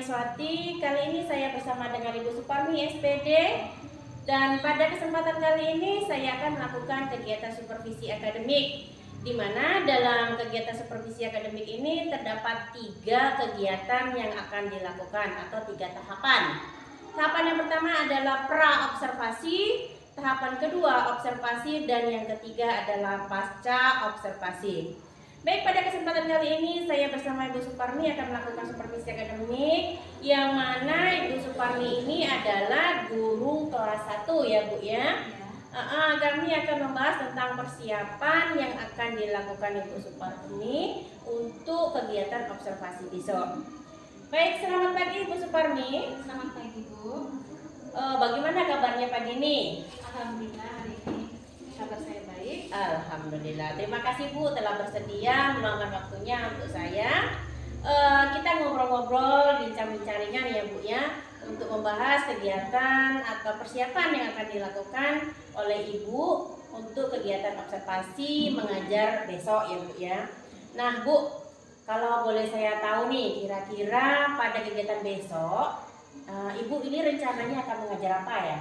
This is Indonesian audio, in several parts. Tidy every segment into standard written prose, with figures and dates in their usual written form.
Iswati. Kali ini saya bersama dengan Ibu Suparmi SPD. Dan pada kesempatan kali ini saya akan melakukan kegiatan supervisi akademik, di mana dalam kegiatan supervisi akademik ini terdapat 3 kegiatan yang akan dilakukan atau 3 tahapan. Tahapan yang pertama adalah pra-observasi, tahapan kedua observasi, dan yang ketiga adalah pasca observasi. Baik, pada kesempatan kali ini saya bersama Ibu Suparmi akan melakukan supervisi akademik, yang mana Ibu Suparmi ini adalah guru kelas 1 ya Bu ya. Kami akan membahas tentang persiapan yang akan dilakukan Ibu Suparmi untuk kegiatan observasi besok. Baik, selamat pagi Ibu Suparmi. Selamat pagi Bu. Bagaimana kabarnya pagi ini? Alhamdulillah hari ini kabar saya baik. Alhamdulillah. Terima kasih Bu telah bersedia meluangkan waktunya untuk saya. Kita ngobrol-ngobrol, bincang-bincang ringan ya Bu ya, untuk membahas kegiatan atau persiapan yang akan dilakukan oleh Ibu untuk kegiatan observasi mengajar besok ya Bu ya. Nah Bu, kalau boleh saya tahu nih, kira-kira pada kegiatan besok Ibu ini rencananya akan mengajar apa ya?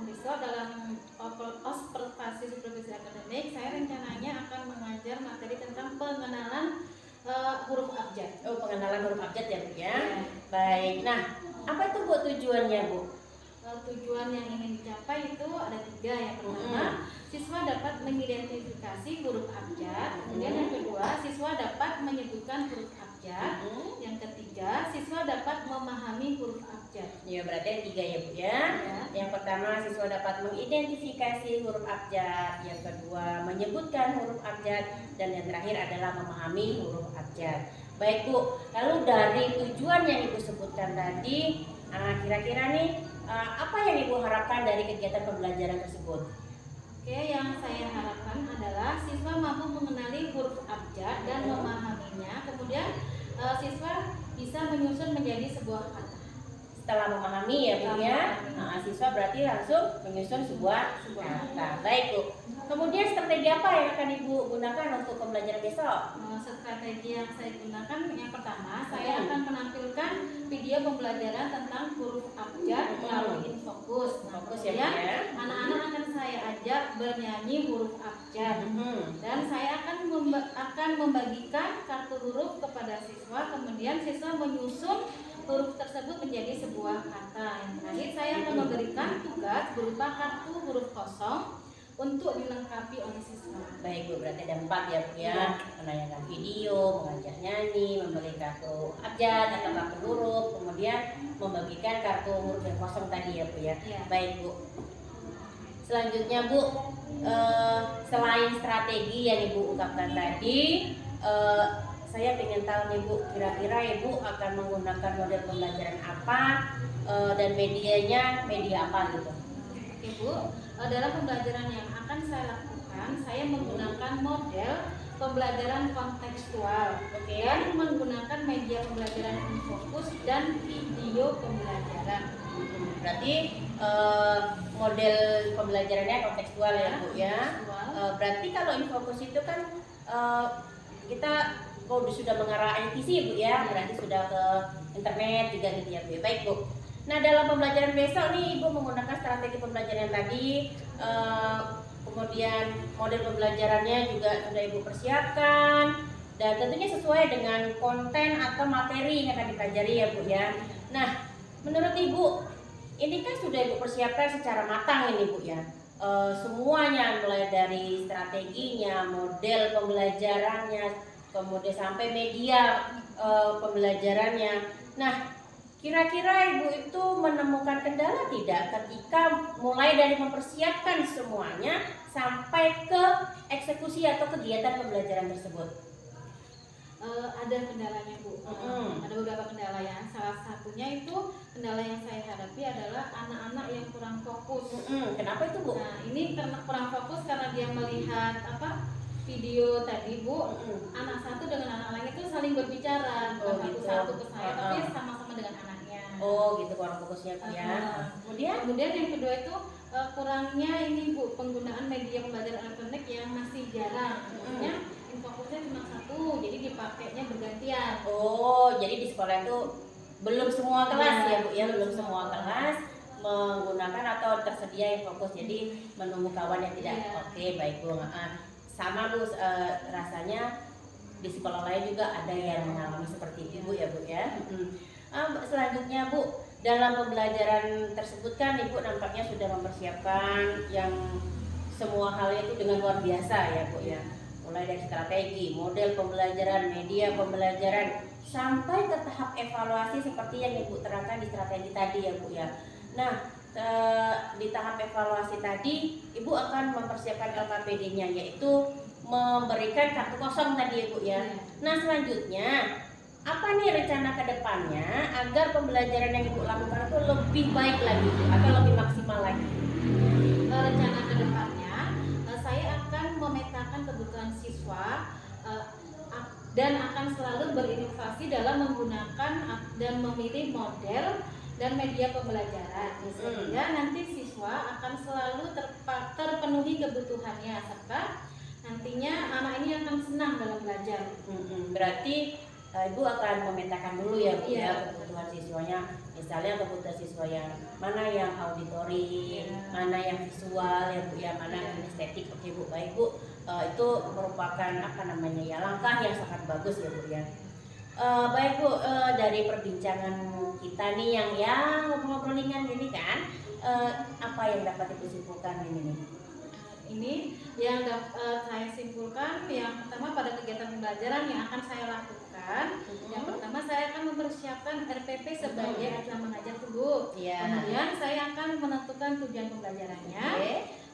Besok dalam observasi supervisi akademik saya rencananya akan mengajar materi tentang pengenalan huruf abjad. Oh, pengenalan huruf abjad ya Bu ya. Ya. Baik. Nah, apa itu Bu tujuannya Bu? Tujuan yang ingin dicapai itu ada 3. Yang pertama, siswa dapat mengidentifikasi huruf abjad. Kemudian yang kedua, siswa dapat menyebutkan huruf abjad. Yang ketiga, siswa dapat memahami huruf abjad. Ya, berarti yang 3 ya Bu ya. Yang pertama, siswa dapat mengidentifikasi huruf abjad. Yang kedua, menyebutkan huruf abjad. Dan yang terakhir adalah memahami huruf abjad. Baik Bu, lalu dari tujuan yang Ibu sebutkan tadi, kira-kira nih apa yang Ibu harapkan dari kegiatan pembelajaran tersebut? Oke, yang saya harapkan adalah siswa mampu mengenali huruf abjad dan memahaminya. Kemudian siswa bisa menyusun menjadi sebuah kata. Setelah memahami ya Bu ya, siswa berarti langsung menyusun sebuah kata. Baik Bu. Kemudian strategi apa yang akan Ibu gunakan untuk pembelajaran besok? Strategi yang saya gunakan yang pertama, saya akan menampilkan video pembelajaran tentang huruf abjad melalui Infokus. Fokus ya Bu Kemudian ya. anak-anak akan saya ajak bernyanyi huruf abjad. Dan saya akan membagikan kartu huruf kepada siswa, kemudian siswa menyusun huruf tersebut menjadi sebuah kata. Yang terakhir, saya akan memberikan tugas berupa kartu huruf kosong untuk dilengkapi oleh siswa. Baik Bu, berarti ada 4 ya Bu ya. Menanyakan video, mengajak nyanyi, memberi kartu abjad atau kartu huruf, kemudian membagikan kartu huruf yang kosong tadi ya Bu ya. Ya. Baik Bu. Selanjutnya Bu, selain strategi yang Ibu ungkapkan tadi, saya ingin tahu nih Bu, kira-kira Ibu akan menggunakan model pembelajaran apa dan medianya media apa gitu? Oke Bu, dalam pembelajaran yang akan saya lakukan, saya menggunakan model pembelajaran kontekstual. Dan menggunakan media pembelajaran Infokus dan video pembelajaran. Berarti model pembelajarannya kontekstual ya Bu ya. Berarti kalau Infokus itu kan kita sudah mengarah ITC Bu ya, berarti sudah ke internet juga gitu ya Bu. Baik Bu. Nah, dalam pembelajaran besok nih Ibu menggunakan strategi pembelajaran tadi, kemudian model pembelajarannya juga sudah Ibu persiapkan, dan tentunya sesuai dengan konten atau materi yang akan dipelajari ya Bu ya. Nah, menurut Ibu, ini kan sudah Ibu persiapkan secara matang ini Bu ya. Semuanya mulai dari strateginya, model pembelajarannya, kemudian sampai media pembelajarannya. Nah, kira-kira Ibu itu menemukan kendala tidak ketika mulai dari mempersiapkan semuanya sampai ke eksekusi atau kegiatan pembelajaran tersebut? Ada kendalanya Bu. Ada beberapa kendala ya. Salah satunya itu kendala yang saya hadapi adalah anak-anak yang kurang fokus. Kenapa itu Bu? Nah, ini karena kurang fokus karena dia melihat video tadi Bu. Anak satu dengan anak lain itu saling berbicara, bukan satu ke saya, tapi sama-sama dengan anaknya. Oh gitu, kurang fokusnya Bu ya. Kemudian yang kedua itu kurangnya ini Bu, penggunaan media pembelajaran elektronik yang masih jarang. Maksudnya Infokusnya cuma 1, jadi dipakainya bergantian. Oh, jadi di sekolah itu belum semua kelas ya Bu ya, belum semua kelas menggunakan atau tersedia yang fokus, jadi menunggu kawan yang tidak. Oke, baik Bu. Sama Bu, rasanya di sekolah lain juga ada yang mengalami seperti itu Bu ya Bu ya. Selanjutnya Bu, dalam pembelajaran tersebut kan Ibu nampaknya sudah mempersiapkan yang semua hal itu dengan luar biasa ya Bu ya. Mulai dari strategi, model pembelajaran, media pembelajaran, sampai ke tahap evaluasi seperti yang Ibu terangkan di strategi tadi ya Bu ya. Nah, di tahap evaluasi tadi Ibu akan mempersiapkan LKPD-nya, yaitu memberikan kartu kosong tadi ya Bu ya. Nah, selanjutnya apa nih rencana ke depannya agar pembelajaran yang Ibu lakukan itu lebih baik lagi atau lebih maksimal lagi? Rencana ke depannya saya akan memetakan kebutuhan siswa dan akan selalu berinovasi dalam menggunakan dan memilih model dan media pembelajaran, sehingga nanti siswa akan selalu terpenuhi kebutuhannya, serta nantinya anak ini akan senang dalam belajar. Berarti Ibu akan memetakan dulu ya Bu ya kebutuhan siswanya, misalnya kebutuhan siswa yang mana yang auditori, mana yang visual ya Bu ya, mana yang estetik. Oke Bu, baik Bu, itu merupakan ya langkah yang sangat bagus ya Bu ya. Baik Bu, dari perbincangan kita nih yang ngobrol-ngobrol ringan gini kan, apa yang dapat Ibu simpulkan ini nih? Ini yang saya simpulkan, yang pertama pada kegiatan pembelajaran yang akan saya lakukan, yang pertama saya akan mempersiapkan RPP sebagai acuan mengajar dulu. Kemudian saya akan menentukan tujuan pembelajarannya,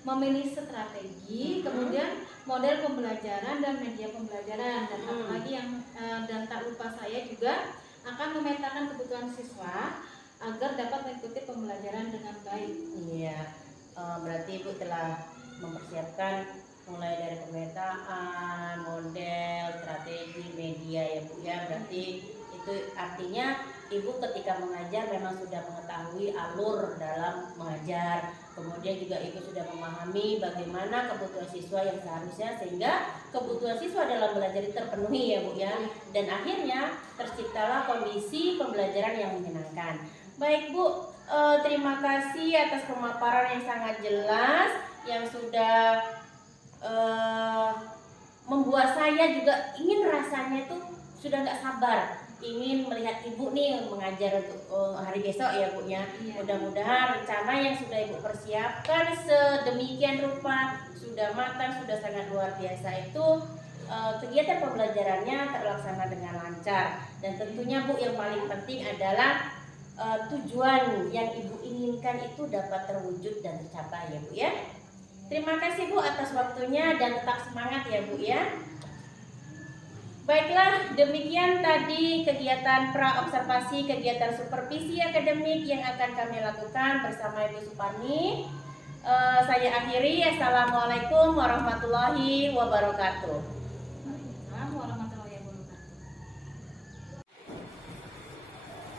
memilih strategi, kemudian model pembelajaran dan media pembelajaran, dan apalagi yang dan tak lupa saya juga akan memetakan kebutuhan siswa agar dapat mengikuti pembelajaran dengan baik. Berarti Ibu telah mempersiapkan mulai dari pemetaan, model, strategi, media ya Bu ya. Berarti itu artinya Ibu ketika mengajar memang sudah mengetahui alur dalam mengajar. Kemudian juga Ibu sudah memahami bagaimana kebutuhan siswa yang seharusnya, sehingga kebutuhan siswa dalam belajar itu terpenuhi ya Bu ya. Dan akhirnya terciptalah kondisi pembelajaran yang menyenangkan. Baik Bu, terima kasih atas pemaparan yang sangat jelas, yang sudah membuat saya juga ingin rasanya tuh sudah nggak sabar ingin melihat Ibu nih mengajar untuk hari besok ya Bu ya. Mudah-mudahan rencana yang sudah Ibu persiapkan sedemikian rupa sudah matang, sudah sangat luar biasa itu, kegiatan pembelajarannya terlaksana dengan lancar. Dan tentunya Bu, yang paling penting adalah tujuan yang Ibu inginkan itu dapat terwujud dan tercapai ya Bu ya. Terima kasih Bu atas waktunya dan tetap semangat ya Bu ya. Baiklah, demikian tadi kegiatan pra-observasi, kegiatan supervisi akademik yang akan kami lakukan bersama Ibu Suparni. Saya akhiri. Assalamualaikum warahmatullahi wabarakatuh.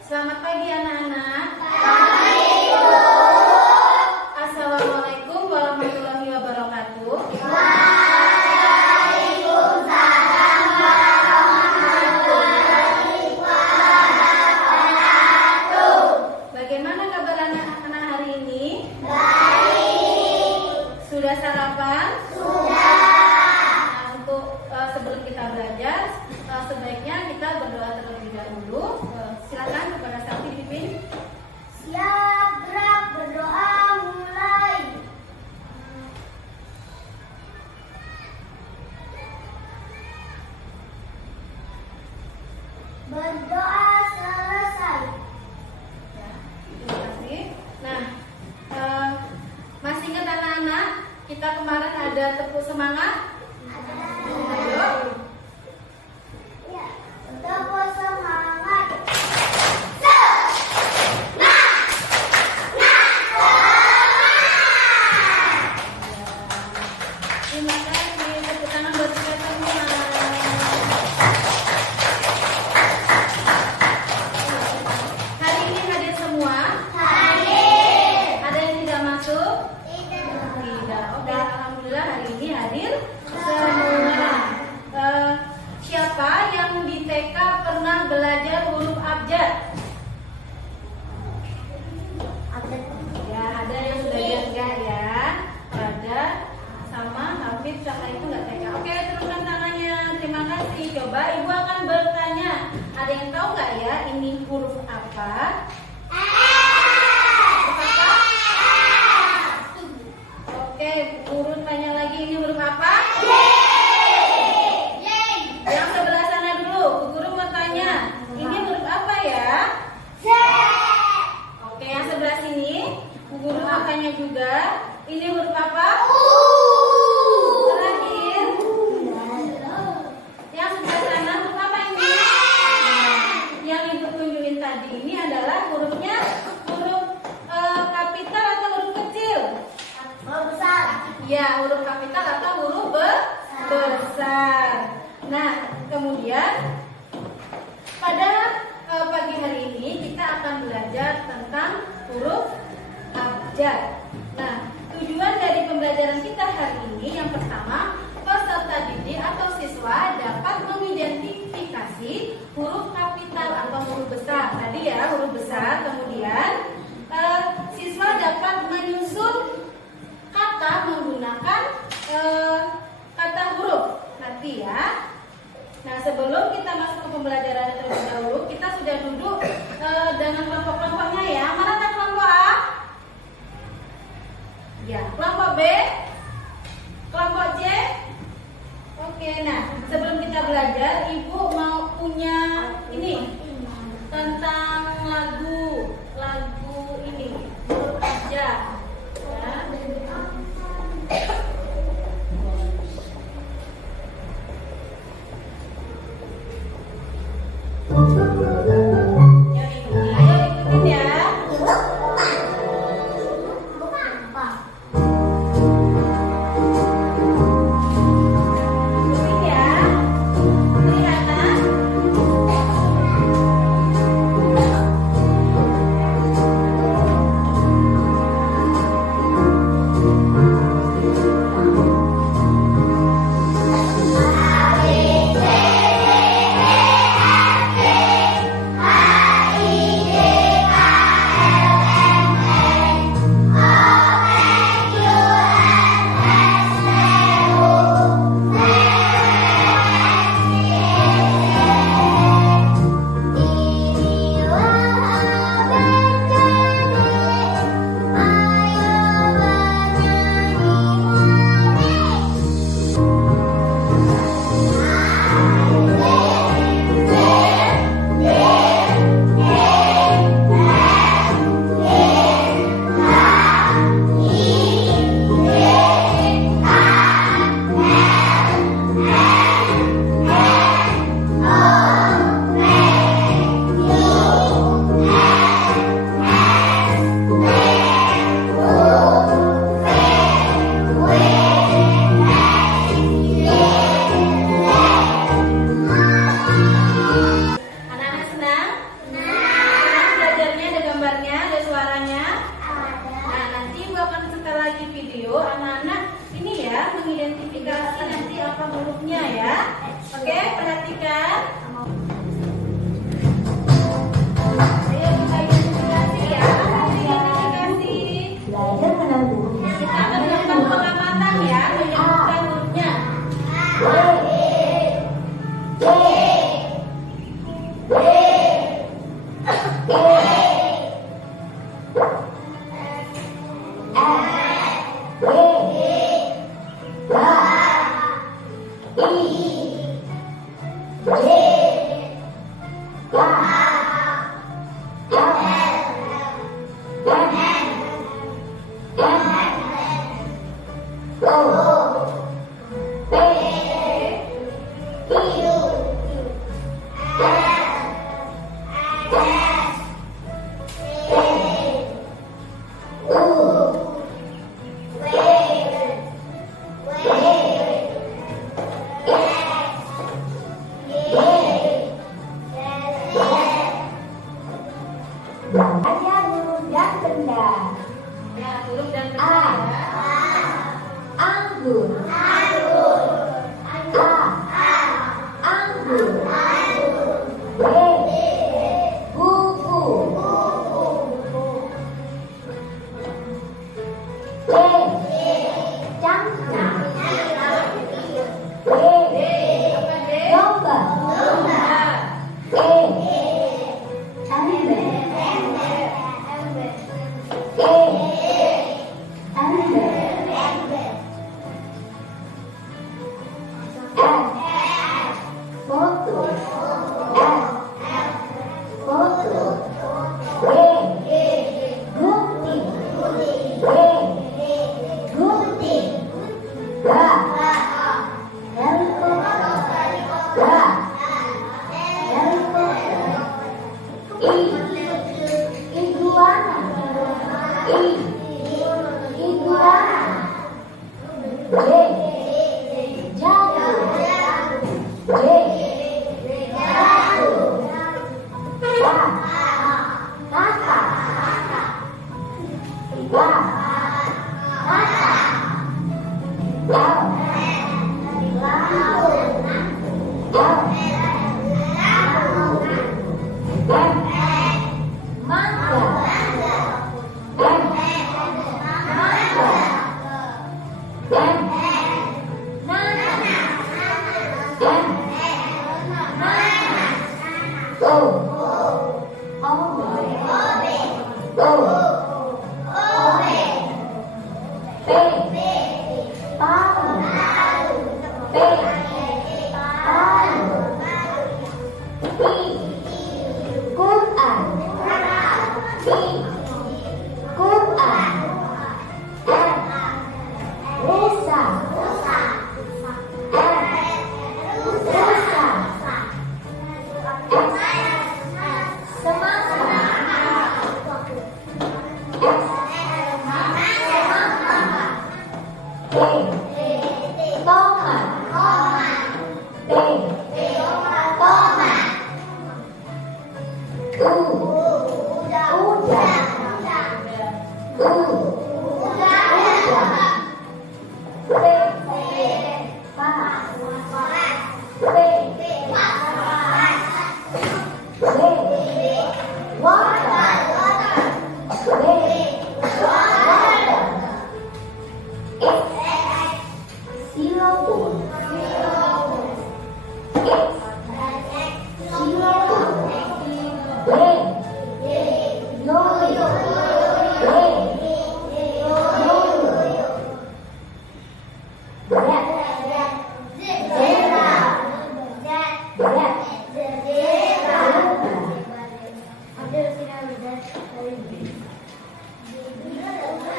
Selamat pagi anak-anak. Assalamualaikum warahmatullahi wabarakatuh. Bagaimana kabar anak-anak hari ini? Baik. Sudah sarapan? Sudah. Nah, untuk sebelum kita belajar, sebaiknya kita berdoa terlebih dahulu. Silakan kepada Sakti dipimpin. Siap, gerak, berdoa, mulai. Berdoa selesai. Ya, terima kasih. Nah, masih ingat anak-anak, kita kemarin ada tepuk semangat? Ayo. Ya, tepuk semangat. Terima kasih. Tepuk tangan buat kita semua. Hari ini hadir semua? Hadir. Ada yang tidak masuk? Tidak. Oke, alhamdulillah hari ini hadir semua. Siapa yang di TK pernah belajar huruf abjad? Ada yang sudah enggak ya? Ada sama Hafid sama itu nggak TK. Oke, teruskan tangannya. Terima kasih. Coba ibu akan bertanya. Ada yang tahu nggak ya ini huruf apa? Huruf apa? Oke, guru tanya lagi ini huruf apa? Yang sebelah sana dulu. Bu Guru mau tanya. Ini huruf apa ya? Oke, yang sebelah sini. Bu Guru mau tanya juga. Ini huruf apa? Terakhir. Yang sebelah sana huruf apa ini? Yang ibu tunjukin tadi ini adalah hurufnya huruf kapital atau huruf kecil? Ya, huruf kapital atau huruf besar. Nah, kemudian pada pagi hari ini kita akan belajar tentang huruf abjad. Nah, tujuan dari pembelajaran kita hari ini yang pertama, peserta didik atau siswa dapat mengidentifikasi huruf kapital atau huruf besar. Tadi ya huruf besar, kemudian siswa dapat menyusun kata menggunakan kata huruf nanti ya. Nah, sebelum kita masuk ke pembelajaran terlebih dahulu, kita sudah duduk dengan kelompok-kelompoknya ya. Mana tak kelompok A? Ya, kelompok B? Kelompok C? Oke, nah sebelum kita belajar, ibu mau punya ini tentang lagu ini huruf abjad. Ya. Ayo ikutin ya. Ikutin ya. Kelihatan? mengidentifikasi nanti apa hurufnya ya. Oke, perhatikan. Ayo kita identifikasi ya. Identifikasi. Kita akan melakukan pengamatan ya, menyebutkan hurufnya. Yeah.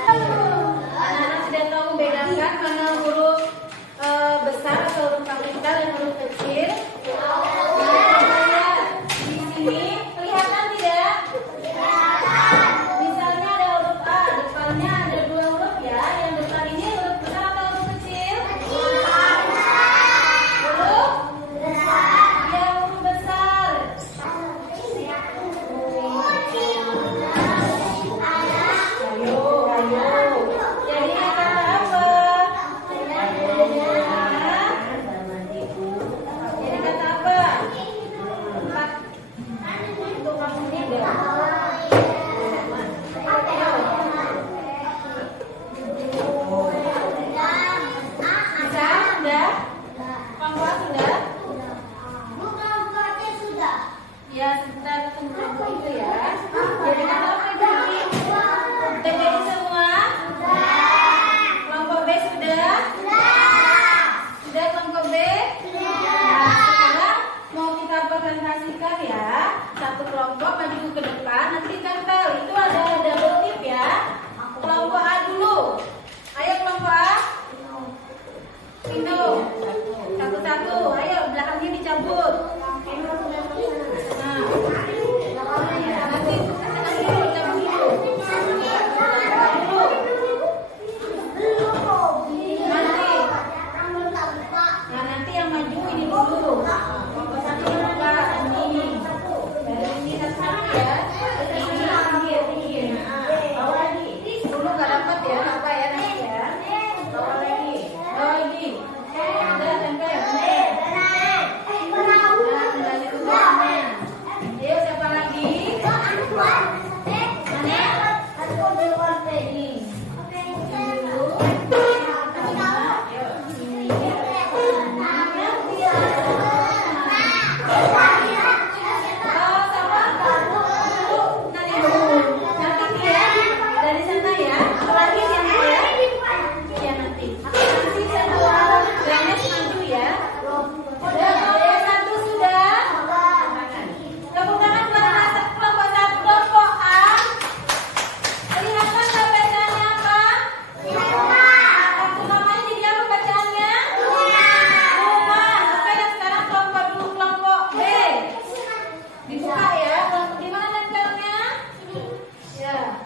Anak-anak sudah tahu membedakan mana huruf besar atau huruf kapital dan huruf kecil? Di sini kelihatan tidak? Misalnya ada huruf A, depannya ada dua huruf ya. Yang besar ini huruf besar atau huruf kecil? Huruf besar. Ya, huruf besar. Jadi kata apa? Jadi kata apa? Untuk kamu ini deh. Bisa? Sudah? Kelompok sudah? Ya, sebentar tunggu kelompok itu ya. Jadi kata apa jadi? Sudah jadi semua? Kelompok B sudah? Sudah kelompok B? Nah, sekarang mau kita presentasikan ya. Satu kelompok maju ke depan, nanti tempel. Itu ada double tip ya. Kelompok A dulu. Ayo kelompok A. Pino. Satu-satu. Ayo belakangnya dicabut. Nah, nanti cabut dulu. Nah, nanti yang maju ini dulu. Kelompok satu buka ini. Dari ini satu ya. Dari sini tinggi. Bawah lagi. Dulu nggak dapat ya, apa ya nanti ya. Bawah lagi. Bawah lagi. Udah tempel. Nah, kembali ke belakangnya. Ayo siapa lagi? Dibuka ya, di mana tempelnya? Ya,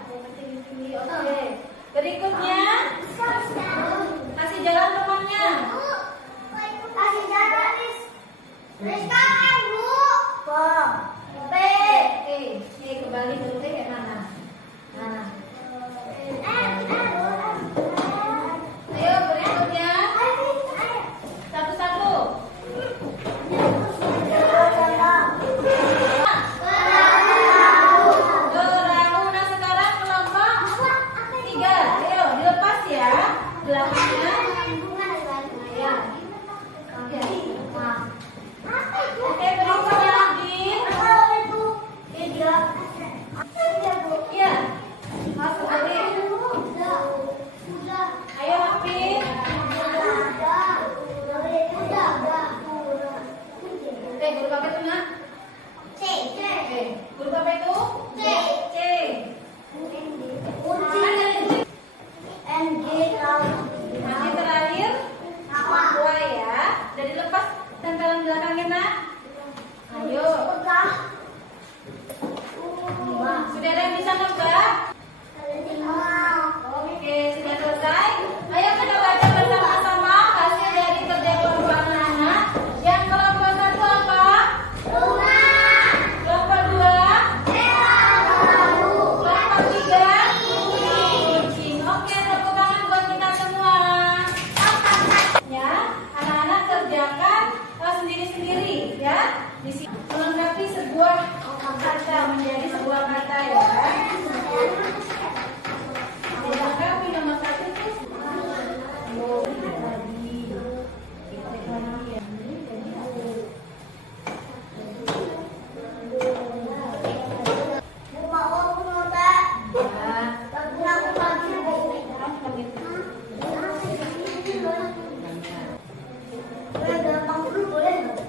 oke. Berikutnya, kasih jalan temannya. Oke, kembali dulu ya mana? Mana? Ayo berikutnya, satu-satu. Perahu. Nah sekarang kelompok 3. Ayo dilepas ya belakangnya. Ya. Oke, berikutnya lagi. Iya. Masuk lagi. Nanti terakhir nomor 2 ya. Udah dilepas tempelan belakangnya nak. Ayo. Sudah ada yang bisa nebak? Oke, sudah selesai. Ayo kita baca bersama-sama hasil dari kerja kelompok anak-anak. Yang kelompok 1 apa? Kelompok 2? Kelompok 3? Kucing. Oke, tepuk tangan buat kita semua. Ya, anak-anak kerjakan sendiri-sendiri ya. Di sini melengkapi sebuah kata menjadi sebuah kata ya. Melengkapi nomor 1 itu.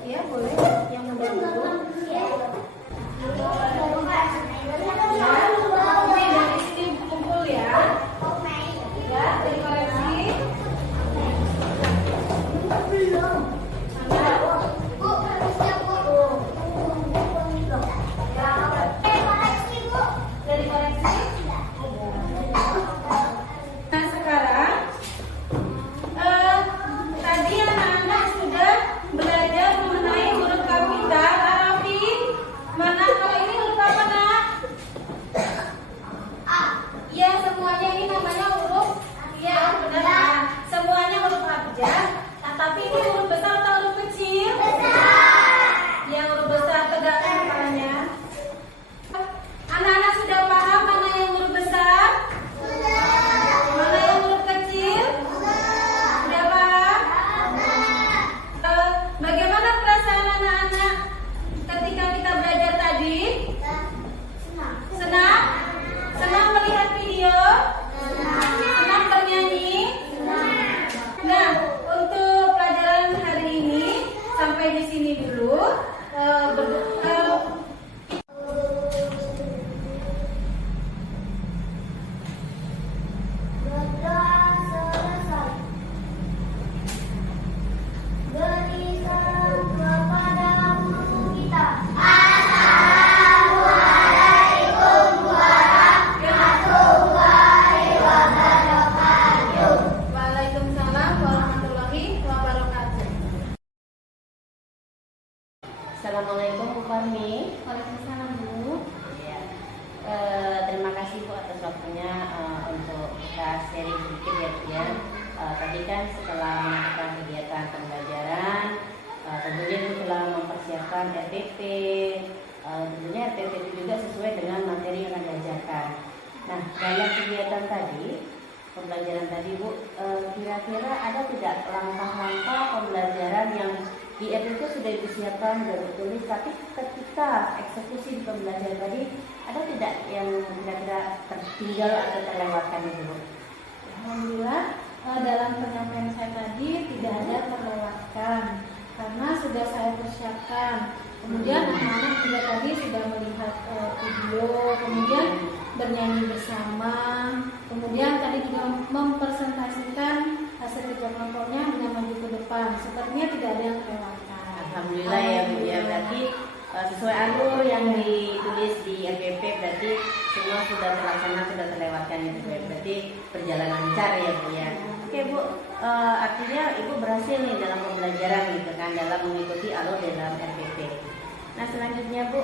Ya boleh, yang mudah dulu. Oke, dari sini kumpul ya. Ya, dikoreksi. Udah dikoreksi. Nah sekarang tadi anak-anak sudah belajar mengenai huruf kapital. Arafi, mana kalau ini huruf apa nak? Ya semuanya ini namanya huruf. Ya benar. Nah, semuanya huruf abjad. Nah, tapi ini huruf besar atau huruf kecil? Yang huruf besar tegakkan kepalanya. Anak-anak sudah paham mana yang huruf besar? Mana yang huruf kecil? Sudah paham? Bagaimana perasaan anak-anak ketika kita belajar tadi? Senang? Senang melihat video? Senang bernyanyi? Nah, untuk pelajaran hari ini sampai di sini dulu. Berdoa selesai. Beri salam kepada guru kita. Assalamualaikum warahmatullahi wabarakatuh. Waalaikumsalam warahmatullahi wabarakatuh. Assalamualaikum Bu Farmi. Waalaikumsalam Bu. Ya. Terima kasih Bu atas waktunya untuk kita sharing sedikit ya Bu ya. Tadi kan setelah melakukan kegiatan pembelajaran, tentunya Bu telah mempersiapkan RPP. Tentunya RPP itu juga sesuai dengan materi yang akan diajarkan. Nah, dalam kegiatan tadi, pembelajaran tadi Bu, kira-kira ada tidak langkah-langkah pembelajaran yang di RPP sudah disiapkan, sudah ditulis, tapi ketika eksekusi di pembelajaran tadi ada tidak yang kira-kira tertinggal atau terlewatkan itu Bu? Alhamdulillah dalam penyampaian saya tadi tidak ada terlewatkan karena sudah saya persiapkan. Kemudian anak-anak juga tadi sudah melihat video, kemudian bernyanyi bersama, kemudian tadi juga mempresentasikan hasil kerja kelompoknya dengan maju ke depan. Sepertinya tidak ada yang terlewatkan. Alhamdulillah ya Bu ya, berarti sesuai alur yang ditulis di RPP berarti semua sudah terlaksana, sudah terlewatkan ya Bu. Berarti perjalanan lancar ya Bu ya. Oke Bu, artinya Ibu berhasil nih dalam pembelajaran gitu kan, dalam mengikuti alur dalam RPP. Nah selanjutnya Bu,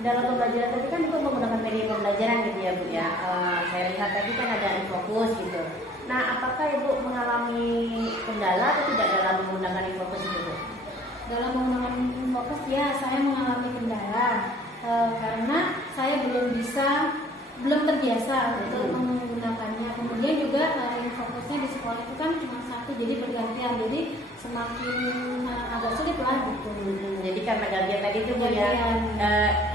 dalam pembelajaran tadi kan Ibu menggunakan media pembelajaran gitu ya Bu ya. Saya lihat tadi kan ada Infokus gitu. Nah apakah Ibu mengalami kendala atau tidak dalam menggunakan Infokus itu Bu? Dalam menggunakan Infokus ya saya mengalami kendala karena saya belum terbiasa untuk menggunakannya. Kemudian juga Infokusnya di sekolah itu kan cuma satu, jadi bergantian, jadi semakin agak sulit lah gitu. Jadi karena gantian tadi itu Bu ya,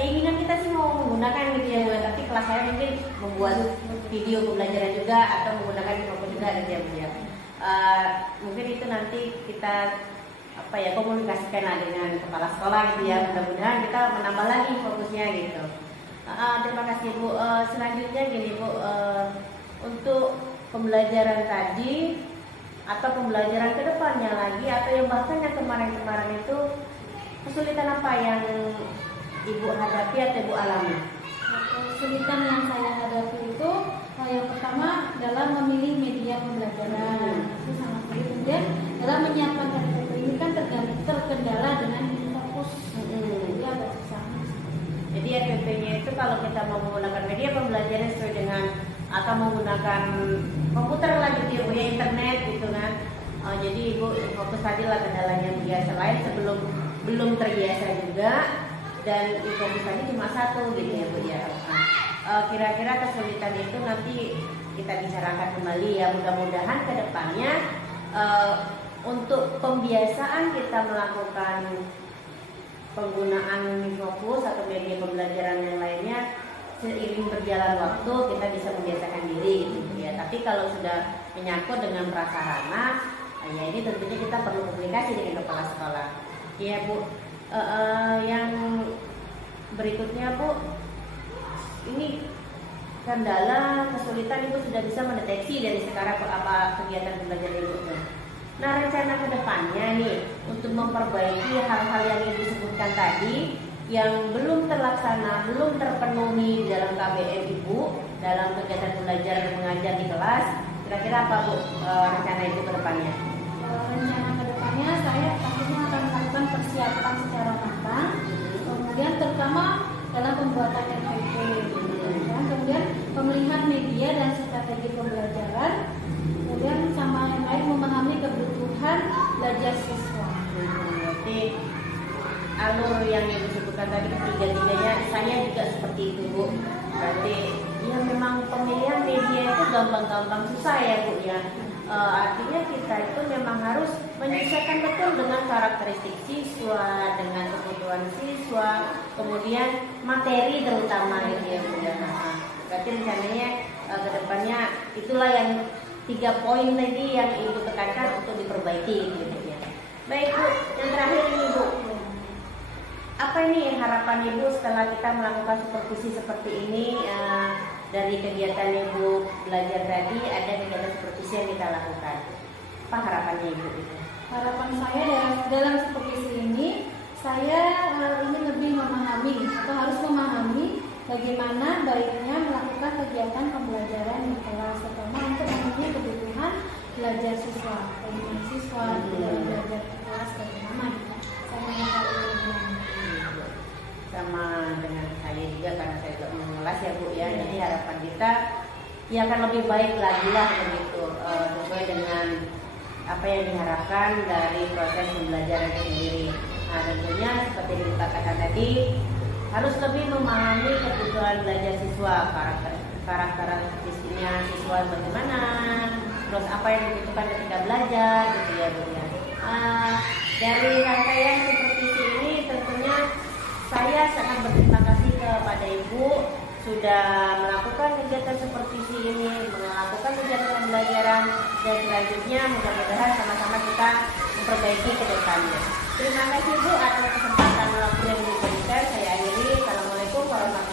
keinginan kita sih mau menggunakan gitu ya Bu, tapi kelas saya mungkin membuat video pembelajaran juga atau menggunakan Infokus juga gitu ya Bu ya. Mungkin itu nanti kita komunikasikan lah dengan kepala sekolah gitu ya, mudah-mudahan kita menambah lagi fokusnya gitu. Terima kasih Bu. Selanjutnya gini Bu, untuk pembelajaran tadi atau pembelajaran kedepannya lagi, atau yang bahkan yang kemarin-kemarin itu kesulitan apa yang Ibu hadapi atau Ibu alami? Kesulitan yang saya hadapi itu yang pertama dalam memilih media pembelajaran itu sangat sulit. Kemudian dalam menyiapkan KTP ini kan terkendala dengan fokus. Jadi agak susah. Jadi RPP-nya itu kalau kita mau menggunakan media pembelajaran sesuai dengan atau menggunakan komputer lah gitu ya, internet gitu kan. Jadi Ibu fokus tadi lah kendalanya biasa lain sebelum belum terbiasa juga, dan fokus tadi cuma satu gitu ya Bu ya. Kira-kira kesulitan itu nanti kita bicarakan kembali ya, mudah-mudahan ke depannya untuk pembiasaan kita melakukan penggunaan fokus atau media pembelajaran yang lainnya seiring berjalan waktu kita bisa membiasakan diri gitu ya. Tapi kalau sudah menyangkut dengan prasarana, ya ini tentunya kita perlu komunikasi dengan kepala sekolah. Ya Bu, yang berikutnya Bu, ini kendala kesulitan Ibu sudah bisa mendeteksi dari sekarang apa kegiatan pembelajaran Ibu. Nah, rencana kedepannya nih untuk memperbaiki hal-hal yang Ibu sebutkan tadi yang belum terlaksana, belum terpenuhi dalam KBM Ibu dalam kegiatan belajar dan mengajar di kelas, kira-kira apa Bu rencana Ibu kedepannya? Rencana kedepannya saya pastinya akan melakukan persiapan secara matang, kemudian terutama dalam pembuatan RPP, dan kemudian pemilihan media dan strategi pembelajaran, kemudian sama yang lain memahami kebutuhan belajar siswa. Berarti alur yang disebutkan tadi ketiga-tiganya saya juga seperti itu Bu. Berarti ya memang pemilihan media itu gampang-gampang susah ya Bu ya. Artinya kita itu memang harus menyesuaikan betul dengan karakteristik siswa, dengan kebutuhan siswa, kemudian materi terutama gitu ya Bu. Berarti rencananya kedepannya itulah yang 3 poin tadi yang Ibu tekankan untuk diperbaiki gitu ya. Baik Bu, yang terakhir ini Bu, apa ini harapan Ibu setelah kita melakukan supervisi seperti ini? Dari kegiatan Ibu belajar tadi ada kegiatan supervisi yang kita lakukan. Apa harapannya Ibu? Harapan saya dalam supervisi ini, saya ingin lebih memahami atau harus memahami bagaimana baiknya melakukan kegiatan pembelajaran di kelas, terutama untuk memenuhi kebutuhan belajar siswa, bagaimana siswa belajar di kelas bagaimana. Saya mengetahui Sama dengan saya juga karena saya juga mengelas ya Bu ya. Jadi harapan kita ya akan lebih baik lagi lah begitu, sesuai dengan apa yang diharapkan dari proses pembelajaran itu sendiri. Nah tentunya seperti yang kita katakan tadi, harus lebih memahami kebutuhan belajar siswa, karakteristiknya siswa bagaimana, terus apa yang dibutuhkan ketika belajar gitu ya Bu ya. Dari rangkaian seperti ini tentunya saya sangat berterima kasih kepada Ibu sudah melakukan kegiatan seperti ini, melakukan kegiatan pembelajaran, dan selanjutnya mudah-mudahan sama-sama kita memperbaiki ke depannya. Terima kasih Bu atas kesempatan waktu yang diberikan. Saya akhiri. Assalamualaikum warahmatullahi wabarakatuh.